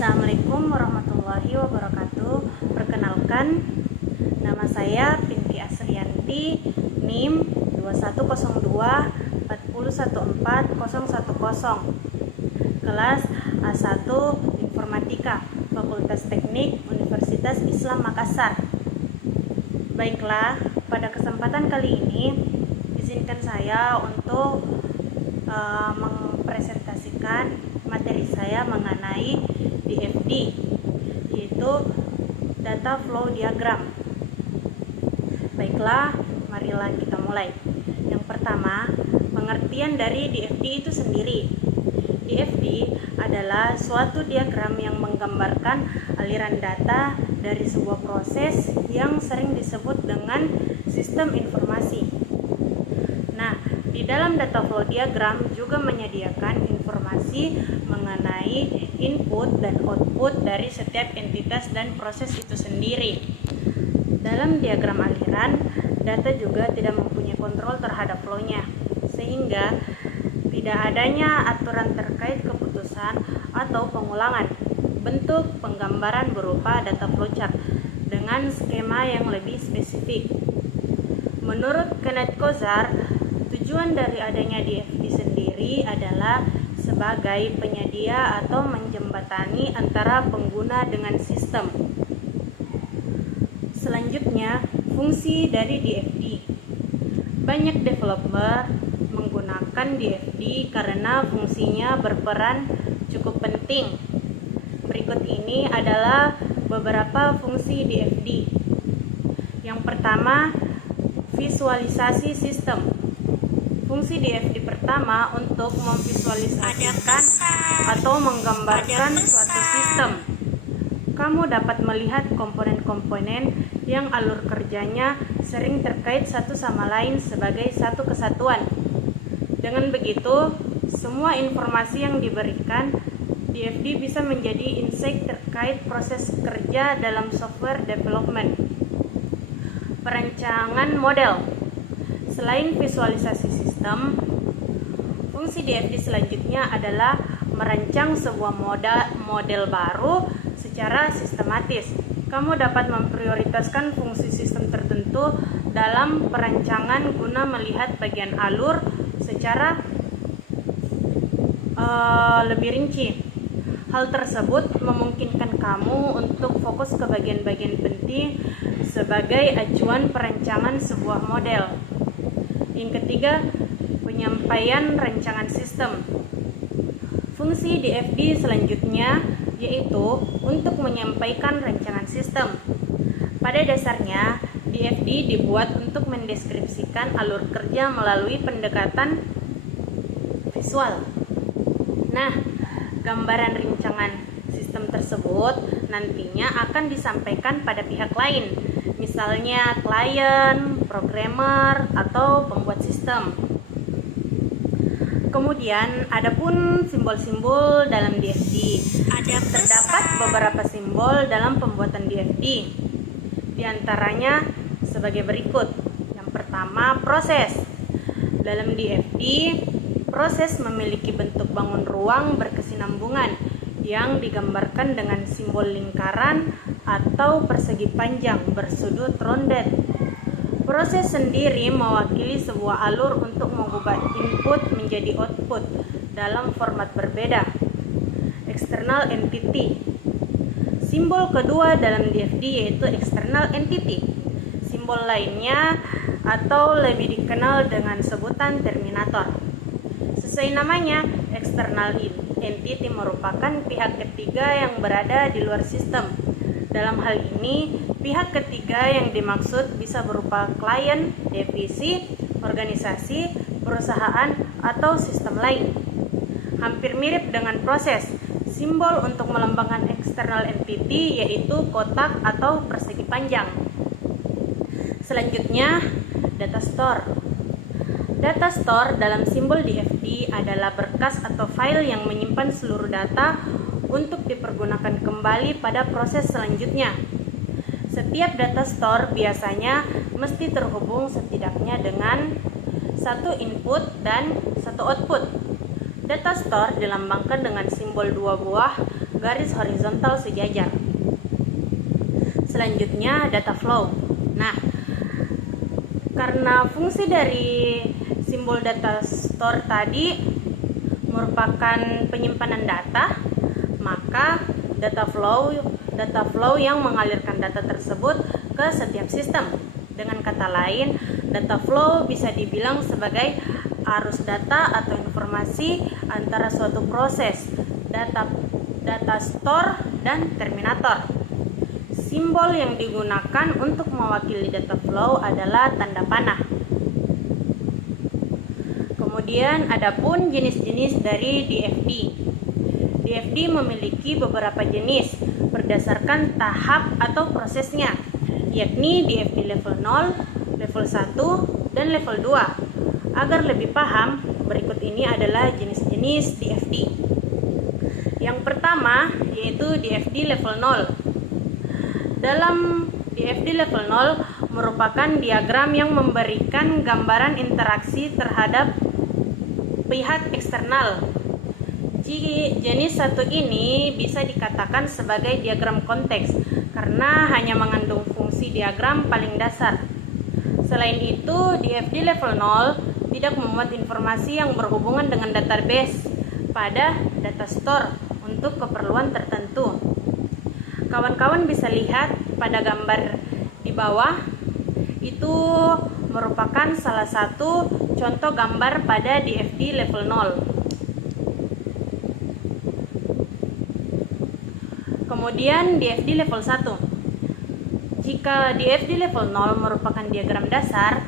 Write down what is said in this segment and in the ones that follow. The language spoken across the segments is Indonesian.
Assalamualaikum warahmatullahi wabarakatuh. Perkenalkan, nama saya Binti Asrianti, NIM 2102414010, kelas A1 Informatika, Fakultas Teknik Universitas Islam Makassar. Baiklah, pada kesempatan kali ini izinkan saya untuk mempresentasikan materi saya mengenai DFD, yaitu Data Flow Diagram. Baiklah, marilah kita mulai. Yang pertama, pengertian dari DFD itu sendiri. DFD adalah suatu diagram yang menggambarkan aliran data dari sebuah proses yang sering disebut dengan sistem informasi. Nah, di dalam data flow diagram juga menyediakan informasi mengenai input dan output dari setiap entitas dan proses itu sendiri. Dalam diagram aliran, data juga tidak mempunyai kontrol terhadap flow-nya, sehingga tidak adanya aturan terkait keputusan atau pengulangan. Bentuk penggambaran berupa data flowchart dengan skema yang lebih spesifik. Menurut Kenneth Kozar, tujuan dari adanya DFD sendiri adalah sebagai penyedia atau menjembatani antara pengguna dengan sistem. Selanjutnya, fungsi dari DFD. Banyak developer menggunakan DFD karena fungsinya berperan cukup penting. Berikut ini adalah beberapa fungsi DFD. Yang pertama, visualisasi sistem. Fungsi DFD pertama untuk memvisualisasikan atau menggambarkan suatu sistem. Kamu dapat melihat komponen-komponen yang alur kerjanya sering terkait satu sama lain sebagai satu kesatuan. Dengan begitu, semua informasi yang diberikan DFD bisa menjadi insight terkait proses kerja dalam software development. Perancangan model. Selain visualisasi sistem, fungsi DFD selanjutnya adalah merancang sebuah model baru secara sistematis. Kamu dapat memprioritaskan fungsi sistem tertentu dalam perancangan guna melihat bagian alur secara lebih rinci. Hal tersebut memungkinkan kamu untuk fokus ke bagian-bagian penting sebagai acuan perancangan sebuah model. Yang ketiga, penyampaian rancangan sistem. Fungsi DFD selanjutnya yaitu untuk menyampaikan rancangan sistem. Pada dasarnya, DFD dibuat untuk mendeskripsikan alur kerja melalui pendekatan visual. Nah, gambaran rancangan sistem tersebut nantinya akan disampaikan pada pihak lain, misalnya klien, programmer, atau pembuat sistem. Kemudian, adapun simbol-simbol dalam DFD. Terdapat beberapa simbol dalam pembuatan DFD. Di antaranya sebagai berikut. Yang pertama, proses. Dalam DFD, proses memiliki bentuk bangun ruang berkesinambungan yang digambarkan dengan simbol lingkaran atau persegi panjang bersudut ronde. Proses sendiri mewakili sebuah alur untuk mengubah input menjadi output dalam format berbeda. External entity. Simbol kedua dalam DFD yaitu external entity. Simbol lainnya atau lebih dikenal dengan sebutan terminator. Sesuai namanya, external entity merupakan pihak ketiga yang berada di luar sistem. Dalam hal ini, pihak ketiga yang dimaksud bisa berupa klien, divisi, organisasi, perusahaan, atau sistem lain. Hampir mirip dengan proses, simbol untuk melambangkan external entity yaitu kotak atau persegi panjang. Selanjutnya, data store. Data store dalam simbol DFD adalah berkas atau file yang menyimpan seluruh data untuk dipergunakan kembali pada proses selanjutnya. Setiap data store biasanya mesti terhubung setidaknya dengan satu input dan satu output. Data store dilambangkan dengan simbol dua buah garis horizontal sejajar. Selanjutnya data flow. Nah, karena fungsi dari simbol data store tadi merupakan penyimpanan data, maka data flow yang mengalirkan data tersebut ke setiap sistem. Dengan kata lain, data flow bisa dibilang sebagai arus data atau informasi antara suatu proses, data store dan terminator. Simbol yang digunakan untuk mewakili data flow adalah tanda panah. Kemudian adapun jenis-jenis dari DFD. DFD memiliki beberapa jenis berdasarkan tahap atau prosesnya, yakni DFD level 0, level 1, dan level 2. Agar lebih paham, berikut ini adalah jenis-jenis DFD. Yang pertama yaitu DFD level 0. Dalam DFD level 0 merupakan diagram yang memberikan gambaran interaksi terhadap pihak eksternal. Jenis satu ini bisa dikatakan sebagai diagram konteks karena hanya mengandung fungsi diagram paling dasar. Selain itu, DFD level 0 tidak memuat informasi yang berhubungan dengan database pada data store untuk keperluan tertentu. Kawan-kawan bisa lihat pada gambar di bawah, itu merupakan salah satu contoh gambar pada DFD level 0. Kemudian DFD level 1. Jika DFD level 0 merupakan diagram dasar,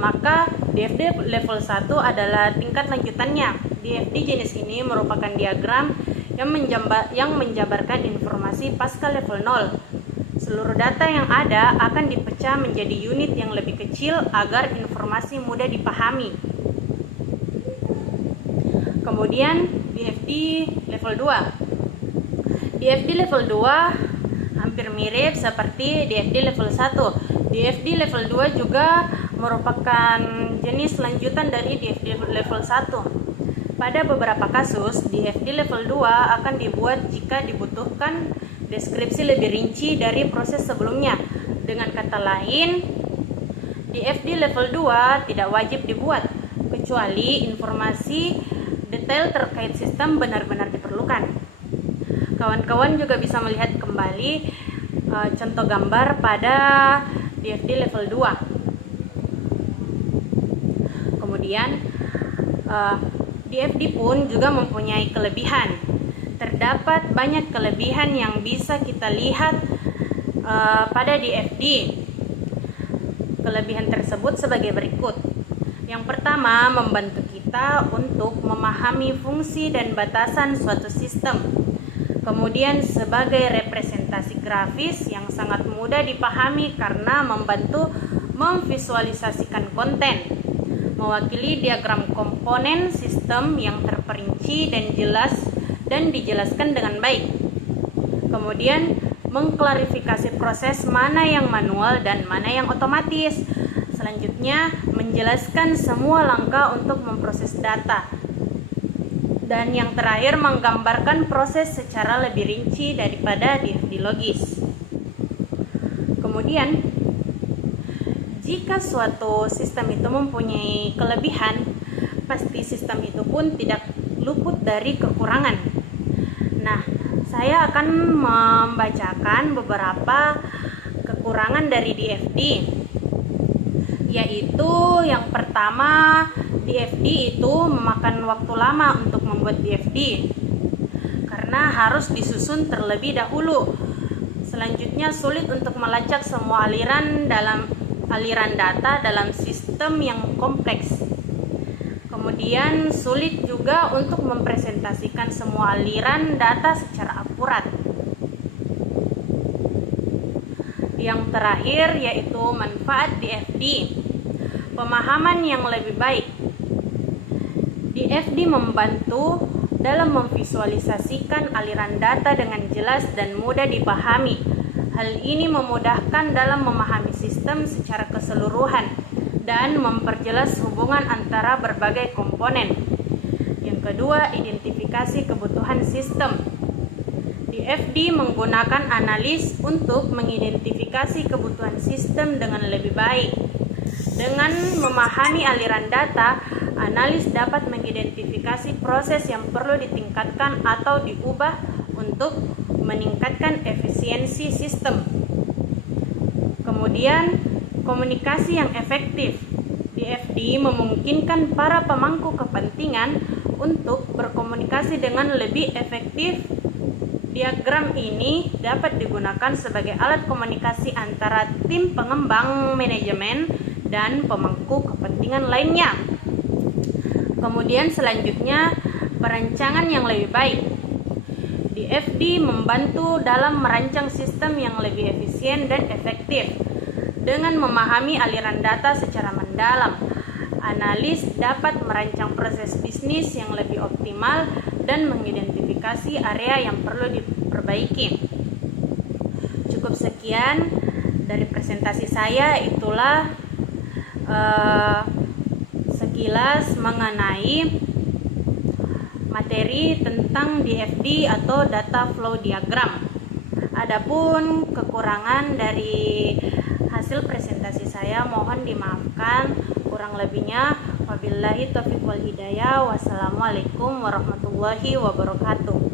maka DFD level 1 adalah tingkat lanjutannya. DFD jenis ini merupakan diagram yang menjabarkan informasi pasca level 0. Seluruh data yang ada akan dipecah menjadi unit yang lebih kecil agar informasi mudah dipahami. Kemudian DFD level 2. DFD level 2 hampir mirip seperti DFD level 1. DFD level 2 juga merupakan jenis lanjutan dari DFD level 1. Pada beberapa kasus, DFD level 2 akan dibuat jika dibutuhkan deskripsi lebih rinci dari proses sebelumnya. Dengan kata lain, DFD level 2 tidak wajib dibuat, kecuali informasi detail terkait sistem benar-benar diperlukan. Kawan-kawan juga bisa melihat kembali contoh gambar pada DFD level 2. Kemudian DFD pun juga mempunyai kelebihan. Terdapat banyak kelebihan yang bisa kita lihat pada DFD. Kelebihan tersebut sebagai berikut. Yang pertama, membantu kita untuk memahami fungsi dan batasan suatu sistem. Kemudian sebagai representasi grafis yang sangat mudah dipahami karena membantu memvisualisasikan konten. Mewakili diagram komponen sistem yang terperinci dan dijelaskan dengan baik. Kemudian mengklarifikasi proses mana yang manual dan mana yang otomatis. Selanjutnya menjelaskan semua langkah untuk memproses data. Dan yang terakhir menggambarkan proses secara lebih rinci daripada DFD logis. Kemudian jika suatu sistem itu mempunyai kelebihan, pasti sistem itu pun tidak luput dari kekurangan. Nah, saya akan membacakan beberapa kekurangan dari DFD, yaitu yang pertama, DFD itu memakan waktu lama untuk membuat DFD karena harus disusun terlebih dahulu. Selanjutnya sulit untuk melacak semua aliran data dalam sistem yang kompleks. Kemudian sulit juga untuk mempresentasikan semua aliran data secara akurat. Yang terakhir yaitu manfaat DFD. Pemahaman yang lebih baik. DFD membantu dalam memvisualisasikan aliran data dengan jelas dan mudah dipahami. Hal ini memudahkan dalam memahami sistem secara keseluruhan dan memperjelas hubungan antara berbagai komponen. Yang kedua, identifikasi kebutuhan sistem. DFD menggunakan analis untuk mengidentifikasi kebutuhan sistem dengan lebih baik. Dengan memahami aliran data, analis dapat mengidentifikasi proses yang perlu ditingkatkan atau diubah untuk meningkatkan efisiensi sistem. Kemudian, komunikasi yang efektif. DFD memungkinkan para pemangku kepentingan untuk berkomunikasi dengan lebih efektif. Diagram ini dapat digunakan sebagai alat komunikasi antara tim pengembang manajemen dan pemangku kepentingan lainnya. Kemudian selanjutnya, perancangan yang lebih baik. DFD membantu dalam merancang sistem yang lebih efisien dan efektif. Dengan memahami aliran data secara mendalam, analis dapat merancang proses bisnis yang lebih optimal dan mengidentifikasi area yang perlu diperbaiki. Cukup sekian dari presentasi saya, itulah sekilas mengenai materi tentang DFD atau Data Flow Diagram. Adapun kekurangan dari hasil presentasi saya mohon dimaafkan, kurang lebihnya wabillahi taufiq wal hidayah. Wassalamualaikum warahmatullahi wabarakatuh.